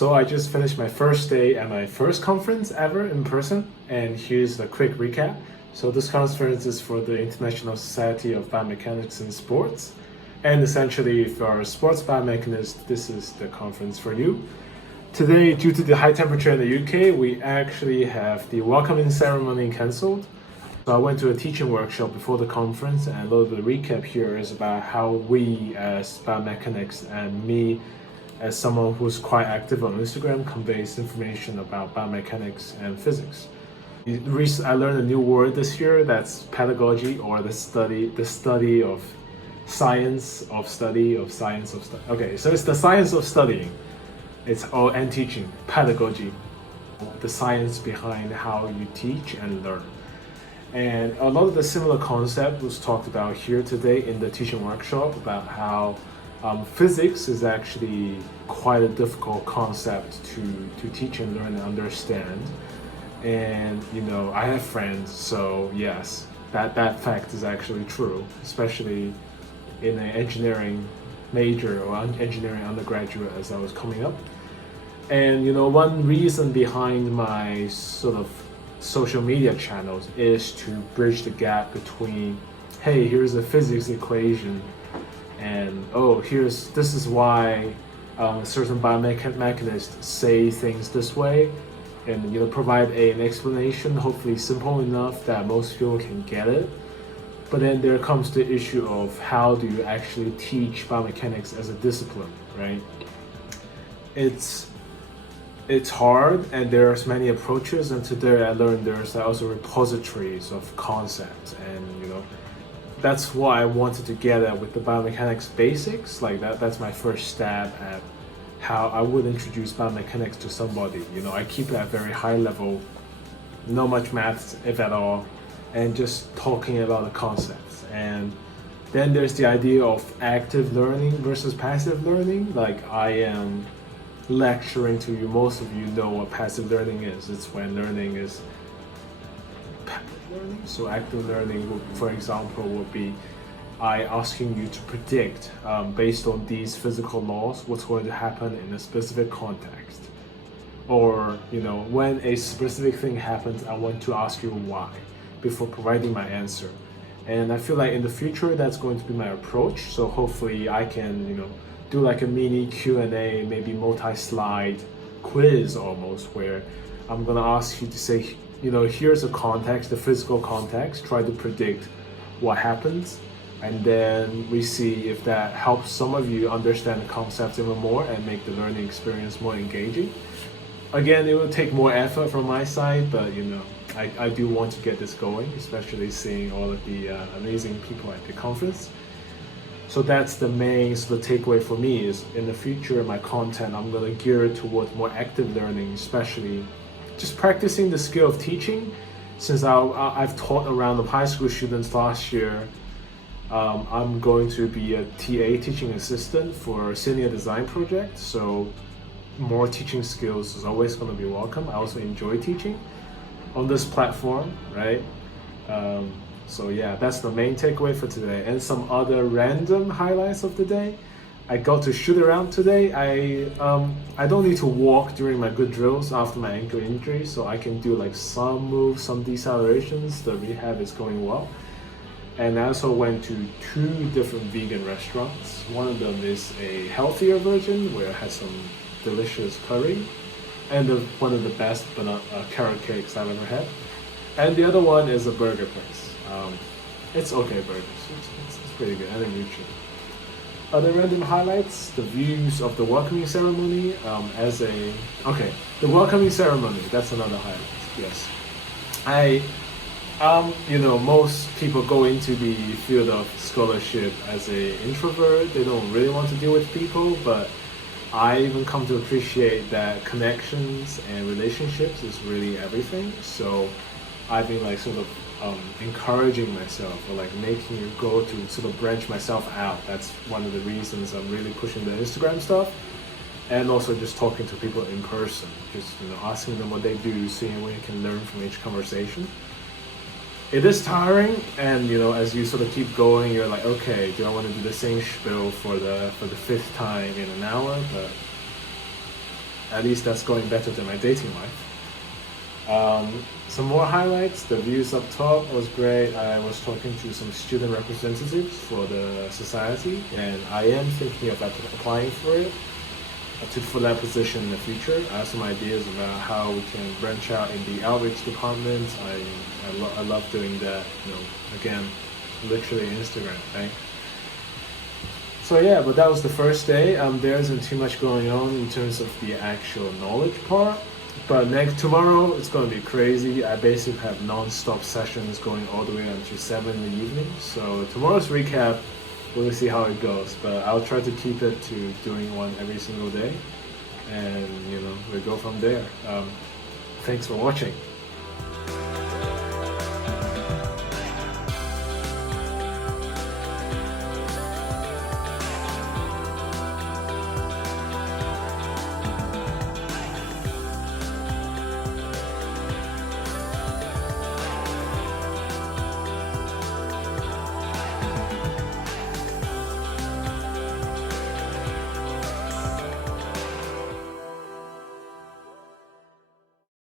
So I just finished my first day at my first conference ever in person, and here's a quick recap. So this conference is for the International Society of Biomechanics in Sports, and essentially if you're a sports biomechanist, this is the conference for you. Today, due to the high temperature in the UK, we actually have the welcoming ceremony cancelled. So I went to a teaching workshop before the conference, and a little bit of recap here is about how we as biomechanics and me as someone who's quite active on Instagram conveys information about biomechanics and physics. I learned a new word this year, that's pedagogy, or the study of science of study of science of study. Okay, so it's the science of studying. And teaching, pedagogy, the science behind how you teach and learn. And a lot of the similar concept was talked about here today in the teaching workshop about how physics is actually quite a difficult concept to teach and learn and understand. And I have friends, so yes, that fact is actually true, especially in an engineering major or engineering undergraduate as I was coming up. And one reason behind my sort of social media channels is to bridge the gap between, hey, here's a physics equation, and this is why certain biomechanists say things this way, and provide an explanation, hopefully simple enough that most people can get it. But then there comes the issue of how do you actually teach biomechanics as a discipline, right? It's hard, and there's many approaches, and today I learned there's also repositories of concepts, and that's why I wanted to get at with the biomechanics basics. Like that's my first stab at how I would introduce biomechanics to somebody. I keep it at very high level, not much maths if at all, and just talking about the concepts. And then there's the idea of active learning versus passive learning. Like I am lecturing to you, most of you know what passive learning is. It's when learning is passive learning. So active learning, for example, would be I asking you to predict based on these physical laws what's going to happen in a specific context. Or when a specific thing happens, I want to ask you why before providing my answer. And I feel like in the future that's going to be my approach. So hopefully I can do like a mini Q&A, maybe multi-slide quiz almost, where I'm gonna ask you to say, here's a context, the physical context, try to predict what happens, and then we see if that helps some of you understand the concepts even more and make the learning experience more engaging. Again, it will take more effort from my side, but I do want to get this going, especially seeing all of the amazing people at the conference. So that's the main sort of takeaway for me is in the future, my content, I'm going to gear it towards more active learning, especially just practicing the skill of teaching. Since I've taught a round of high school students last year, I'm going to be a TA, teaching assistant, for a senior design project. So more teaching skills is always going to be welcome. I also enjoy teaching on this platform, right? So yeah, that's the main takeaway for today. And some other random highlights of the day. I got to shoot around today. I don't need to walk during my good drills after my ankle injury, so I can do like some moves, some decelerations. The rehab is going well. And I also went to 2 different vegan restaurants. One of them is a healthier version where it has some delicious curry, and one of the best carrot cakes I've ever had. And the other one is a burger place. It's okay burgers. It's pretty good and nutritious. Other random highlights: the views of the welcoming ceremony. The welcoming ceremony. That's another highlight. Yes, most people go into the field of scholarship as an introvert. They don't really want to deal with people, but I even come to appreciate that connections and relationships is really everything. So I've been like sort of encouraging myself, or like making a goal to sort of branch myself out. That's one of the reasons I'm really pushing the Instagram stuff, and also just talking to people in person, just asking them what they do, seeing what you can learn from each conversation. It is tiring, and as you sort of keep going, you're like, okay, do I want to do the same spiel for the 5th time in an hour? But at least that's going better than my dating life. Some more highlights. The views up top was great. I was talking to some student representatives for the society, and I am thinking of applying for it, for that position in the future. I have some ideas about how we can branch out in the outreach department. I love doing that. Again, literally Instagram thing. So yeah, but that was the first day. There isn't too much going on in terms of the actual knowledge part. But tomorrow it's going to be crazy. I basically have non-stop sessions going all the way until 7 in the evening. So tomorrow's recap, we'll see how it goes. But I'll try to keep it to doing one every single day. And we'll go from there. Thanks for watching.